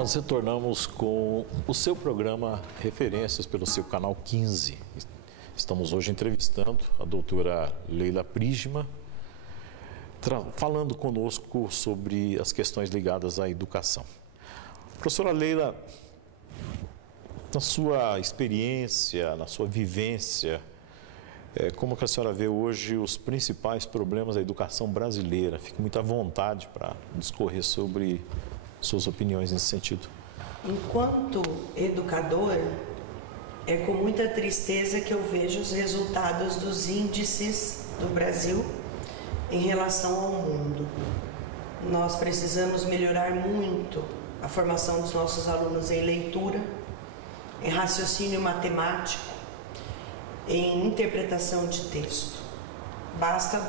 Nós retornamos com o seu programa Referências pelo seu canal 15. Estamos hoje entrevistando a doutora Leila Prígima, falando conosco sobre as questões ligadas à educação. Professora Leila, na sua experiência, na sua vivência, como que a senhora vê hoje os principais problemas da educação brasileira? Fique muito à vontade para discorrer sobre suas opiniões nesse sentido. Enquanto educadora, é com muita tristeza que eu vejo os resultados dos índices do Brasil em relação ao mundo. Nós precisamos melhorar muito a formação dos nossos alunos em leitura, em raciocínio matemático, em interpretação de texto. Basta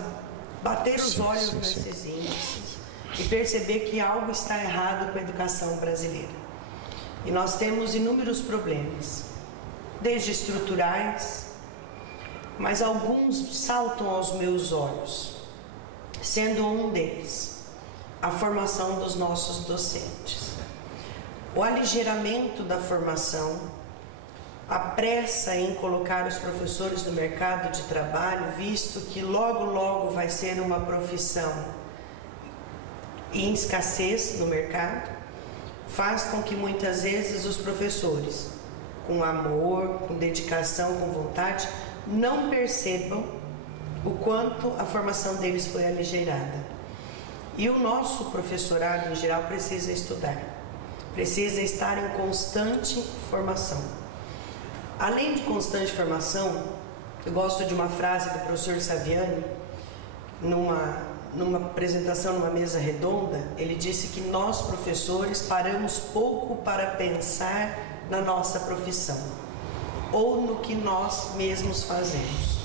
bater os olhos nesses índices e perceber que algo está errado com a educação brasileira. E nós temos inúmeros problemas, desde estruturais, mas alguns saltam aos meus olhos, sendo um deles a formação dos nossos docentes. O aligeiramento da formação, a pressa em colocar os professores no mercado de trabalho, visto que logo vai ser uma profissão em escassez no mercado, faz com que muitas vezes os professores, com amor, com dedicação, com vontade, não percebam o quanto a formação deles foi aligeirada. E o nosso professorado em geral precisa estudar, precisa estar em constante formação. Além de constante formação, eu gosto de uma frase do professor Saviani, numa apresentação numa mesa redonda. Ele disse que nós, professores, paramos pouco para pensar na nossa profissão ou no que nós mesmos fazemos.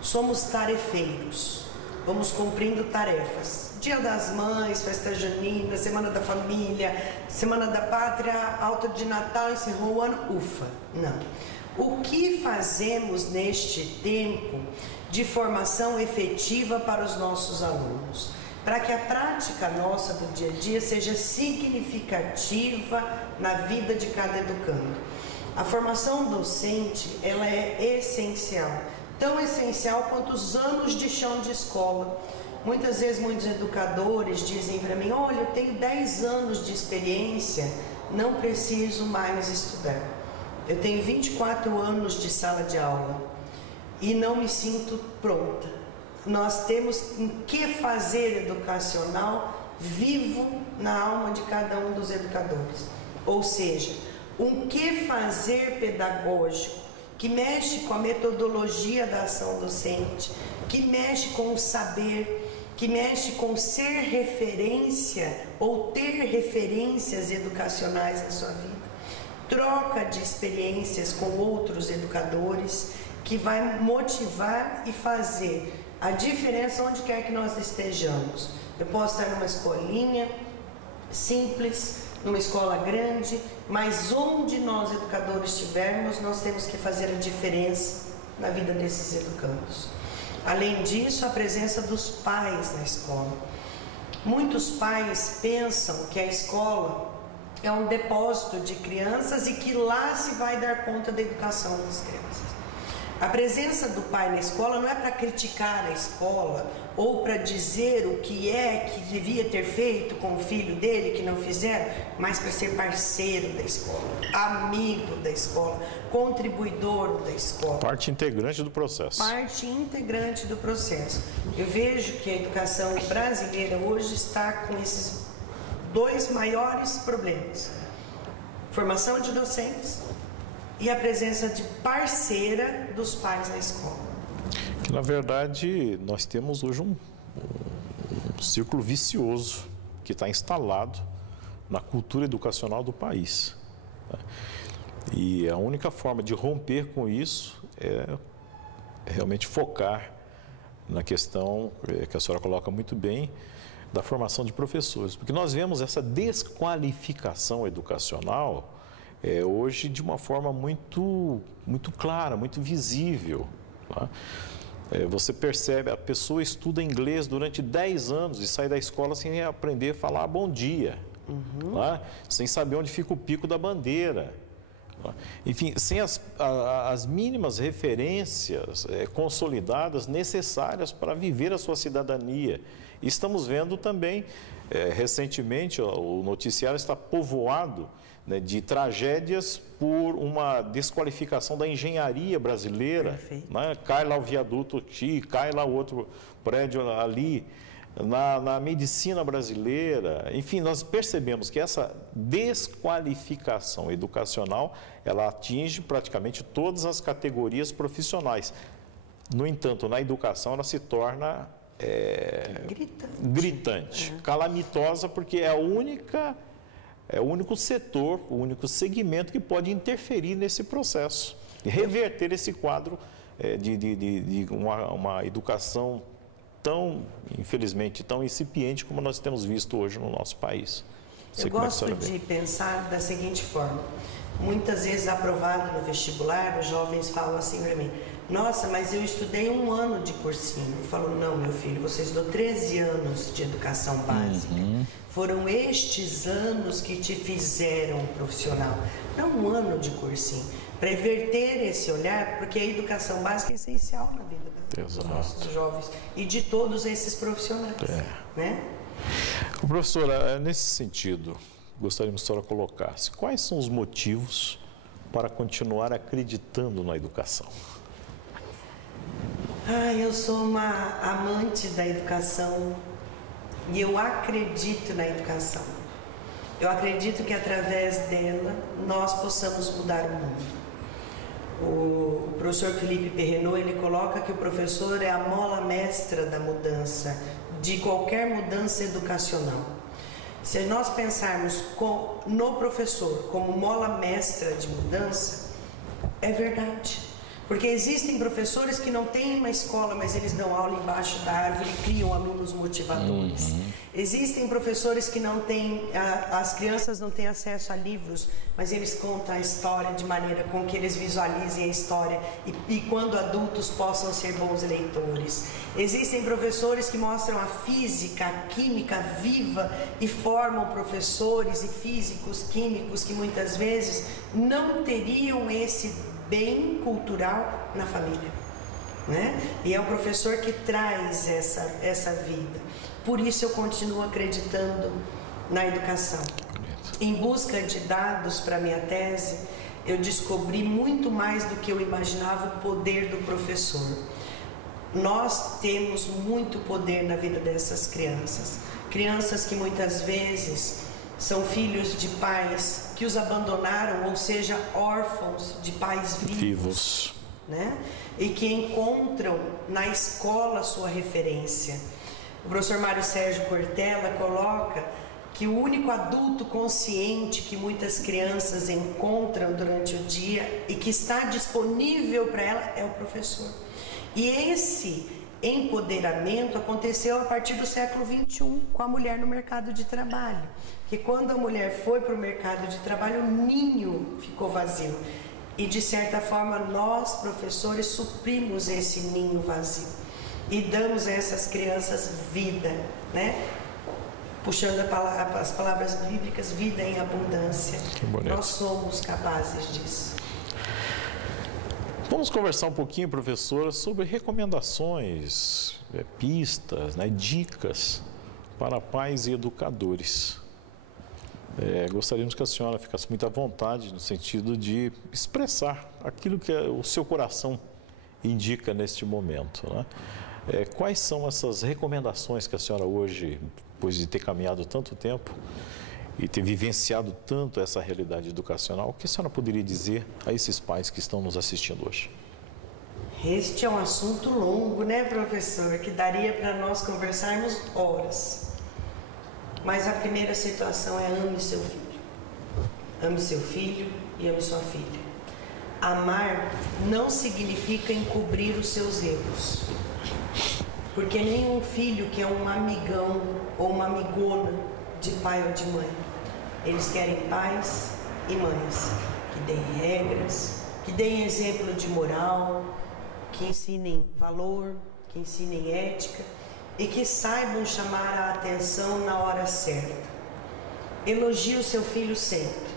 Somos tarefeiros, vamos cumprindo tarefas. Dia das Mães, festa junina, Semana da Família, Semana da Pátria, alta de Natal, encerrou o ano, ufa, não. O que fazemos neste tempo de formação efetiva para os nossos alunos, para que a prática nossa do dia a dia seja significativa na vida de cada educando? A formação docente, ela é essencial, tão essencial quanto os anos de chão de escola. Muitas vezes muitos educadores dizem para mim: olha, eu tenho 10 anos de experiência, não preciso mais estudar. Eu tenho 24 anos de sala de aula e não me sinto pronta. Nós temos em que fazer educacional vivo na alma de cada um dos educadores. Ou seja, um que fazer pedagógico que mexe com a metodologia da ação docente, que mexe com o saber, que mexe com ser referência ou ter referências educacionais na sua vida. Troca de experiências com outros educadores, que vai motivar e fazer a diferença onde quer que nós estejamos. Eu posso estar numa escolinha simples, numa escola grande, mas onde nós educadores estivermos, nós temos que fazer a diferença na vida desses educandos. Além disso, a presença dos pais na escola. Muitos pais pensam que a escola é um depósito de crianças e que lá se vai dar conta da educação das crianças. A presença do pai na escola não é para criticar a escola ou para dizer o que é que devia ter feito com o filho dele que não fizeram, mas para ser parceiro da escola, amigo da escola, contribuidor da escola. Parte integrante do processo. Parte integrante do processo. Eu vejo que a educação brasileira hoje está com esses dois maiores problemas: formação de docentes e a presença de parceira dos pais na escola. Que, na verdade, nós temos hoje um círculo vicioso que está instalado na cultura educacional do país. E a única forma de romper com isso é realmente focar na questão que a senhora coloca muito bem, da formação de professores. Porque nós vemos essa desqualificação educacional hoje de uma forma muito clara, muito visível. Tá? Você percebe, a pessoa estuda inglês durante 10 anos e sai da escola sem aprender a falar bom dia. sem saber onde fica o pico da bandeira. Enfim, sem as mínimas referências consolidadas necessárias para viver a sua cidadania. E estamos vendo também, recentemente, o noticiário está povoado, né, de tragédias por uma desqualificação da engenharia brasileira. Né? Cai lá o viaduto aqui, cai lá o outro prédio ali. Na medicina brasileira, enfim, nós percebemos que essa desqualificação educacional, ela atinge praticamente todas as categorias profissionais. No entanto, na educação, ela se torna gritante, calamitosa, porque é o único setor, o único segmento que pode interferir nesse processo e reverter esse quadro de uma educação tão, infelizmente, tão incipiente como nós temos visto hoje no nosso país. Eu gosto de pensar da seguinte forma. Muitas vezes, aprovado no vestibular, os jovens falam assim para mim: nossa, mas eu estudei 1 ano de cursinho. Eu falo: não, meu filho, você estudou 13 anos de educação básica. Foram estes anos que te fizeram profissional, não 1 ano de cursinho. Para inverter esse olhar, porque a educação básica é essencial na vida dos nossos jovens e de todos esses profissionais. Né? Professora, nesse sentido, gostaríamos que a senhora colocasse quais são os motivos para continuar acreditando na educação? Eu sou uma amante da educação e eu acredito na educação. Eu acredito que através dela nós possamos mudar o mundo. O professor Felipe Perrenot, ele coloca que o professor é a mola mestra da mudança, de qualquer mudança educacional. Se nós pensarmos no professor como mola mestra de mudança, é verdade. Porque existem professores que não têm uma escola, mas eles dão aula embaixo da árvore e criam alunos motivadores. Existem professores que não têm, as crianças não têm acesso a livros, mas eles contam a história de maneira com que eles visualizem a história e quando adultos possam ser bons leitores. Existem professores que mostram a física, a química viva e formam professores e físicos, químicos que muitas vezes não teriam esse bem cultural na família, né? E é o professor que traz essa vida. Por isso eu continuo acreditando na educação. Em busca de dados para minha tese, eu descobri muito mais do que eu imaginava o poder do professor. Nós temos muito poder na vida dessas crianças. Crianças que muitas vezes são filhos de pais que os abandonaram, ou seja, órfãos de pais vivos. Né? E que encontram na escola sua referência. O professor Mário Sérgio Cortella coloca que o único adulto consciente que muitas crianças encontram durante o dia e que está disponível para ela é o professor. E esse empoderamento aconteceu a partir do século XXI, com a mulher no mercado de trabalho. Que quando a mulher foi para o mercado de trabalho, o ninho ficou vazio. E de certa forma nós, professores, suprimos esse ninho vazio e damos a essas crianças vida, né? Puxando as palavras bíblicas, vida em abundância. Nós somos capazes disso. Vamos conversar um pouquinho, professora, sobre recomendações, pistas, né, dicas para pais e educadores. Gostaríamos que a senhora ficasse muito à vontade no sentido de expressar aquilo que o seu coração indica neste momento, né? Quais são essas recomendações que a senhora hoje, depois de ter caminhado tanto tempo e ter vivenciado tanto essa realidade educacional, o que a senhora poderia dizer a esses pais que estão nos assistindo hoje? Este é um assunto longo, né, professor? Que daria para nós conversarmos horas. Mas a primeira situação é: ame seu filho. Ame seu filho e ame sua filha. Amar não significa encobrir os seus erros. Porque nenhum filho quer um amigão ou uma amigona de pai ou de mãe. Eles querem pais e mães que deem regras, que deem exemplo de moral, que ensinem valor, que ensinem ética e que saibam chamar a atenção na hora certa. Elogie o seu filho sempre.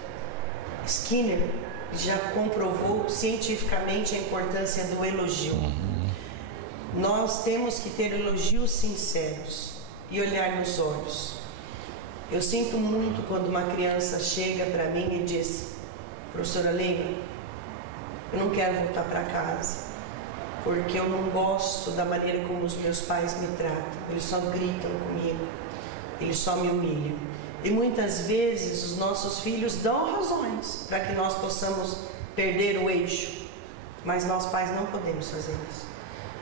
Skinner já comprovou cientificamente a importância do elogio. Nós temos que ter elogios sinceros e olhar nos olhos. Eu sinto muito quando uma criança chega para mim e diz: professora Leila, eu não quero voltar para casa, porque eu não gosto da maneira como os meus pais me tratam. Eles só gritam comigo, eles só me humilham. E muitas vezes os nossos filhos dão razões para que nós possamos perder o eixo, mas nós pais não podemos fazer isso.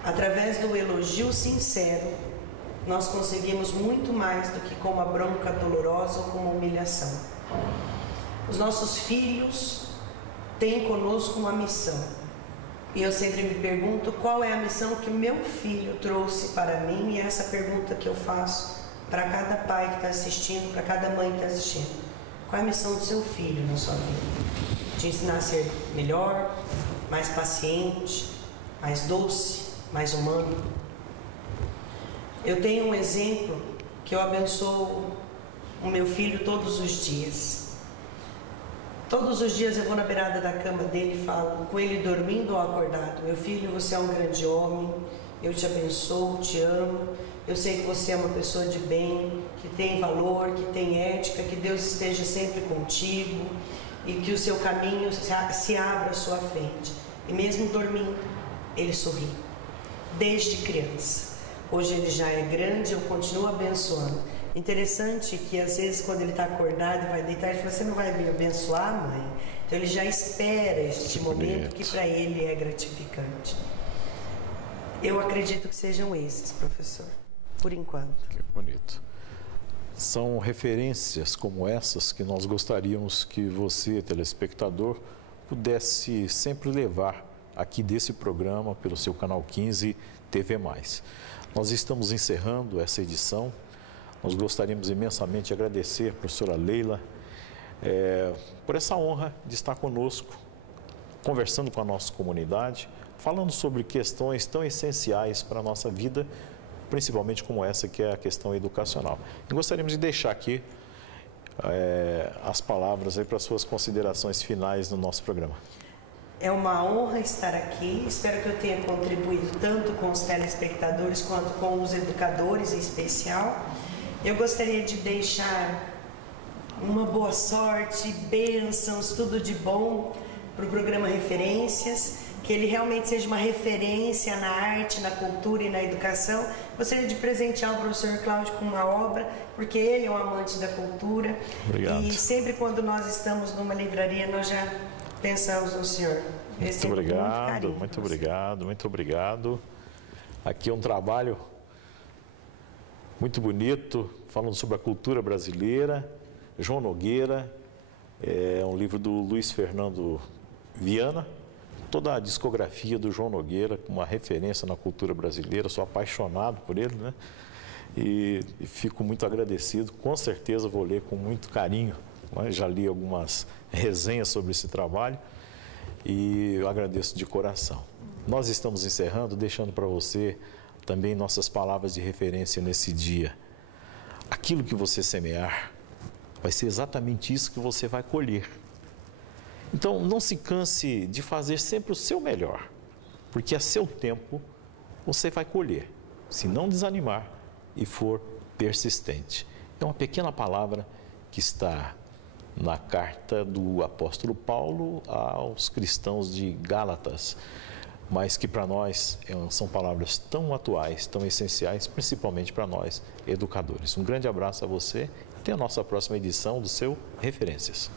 Através do elogio sincero, nós conseguimos muito mais do que com uma bronca dolorosa ou com uma humilhação. Os nossos filhos têm conosco uma missão. E eu sempre me pergunto qual é a missão que o meu filho trouxe para mim, e é essa pergunta que eu faço para cada pai que está assistindo, para cada mãe que está assistindo. Qual é a missão do seu filho na sua vida? De ensinar a ser melhor, mais paciente, mais doce, mais humano? Eu tenho um exemplo que eu abençoo o meu filho todos os dias. Todos os dias eu vou na beirada da cama dele e falo, com ele dormindo ou acordado: meu filho, você é um grande homem, eu te abençoo, te amo. Eu sei que você é uma pessoa de bem, que tem valor, que tem ética, que Deus esteja sempre contigo e que o seu caminho se abra à sua frente. E mesmo dormindo, ele sorri. Desde criança. Hoje ele já é grande, eu continuo abençoando. Interessante que às vezes quando ele está acordado e vai deitar, ele fala: você não vai me abençoar, mãe? Então ele já espera este momento que para ele é gratificante. Eu acredito que sejam esses, professor. Por enquanto. Que bonito. São referências como essas que nós gostaríamos que você, telespectador, pudesse sempre levar aqui desse programa pelo seu canal 15 TV+. Nós estamos encerrando essa edição. Nós gostaríamos imensamente de agradecer a professora Leila por essa honra de estar conosco, conversando com a nossa comunidade, falando sobre questões tão essenciais para a nossa vida, principalmente como essa que é a questão educacional. E gostaríamos de deixar aqui as palavras aí para as suas considerações finais no nosso programa. É uma honra estar aqui, espero que eu tenha contribuído tanto com os telespectadores quanto com os educadores em especial. Eu gostaria de deixar uma boa sorte, bênçãos, tudo de bom para o programa Referências, que ele realmente seja uma referência na arte, na cultura e na educação. Gostaria de presentear o professor Cláudio com uma obra, porque ele é um amante da cultura. Obrigado. E sempre quando nós estamos numa livraria, nós já pensamos no senhor. Muito obrigado, muito obrigado, muito obrigado. Aqui é um trabalho muito bonito, falando sobre a cultura brasileira. João Nogueira, é um livro do Luiz Fernando Viana. Toda a discografia do João Nogueira, uma referência na cultura brasileira. Sou apaixonado por ele, né? E fico muito agradecido. Com certeza vou ler com muito carinho, né? Já li algumas resenhas sobre esse trabalho e eu agradeço de coração. Nós estamos encerrando, deixando para você também nossas palavras de referência nesse dia. Aquilo que você semear vai ser exatamente isso que você vai colher. Então, não se canse de fazer sempre o seu melhor, porque a seu tempo você vai colher, se não desanimar e for persistente. É uma pequena palavra que está na carta do apóstolo Paulo aos cristãos de Gálatas, mas que para nós são palavras tão atuais, tão essenciais, principalmente para nós, educadores. Um grande abraço a você e até a nossa próxima edição do seu Referências.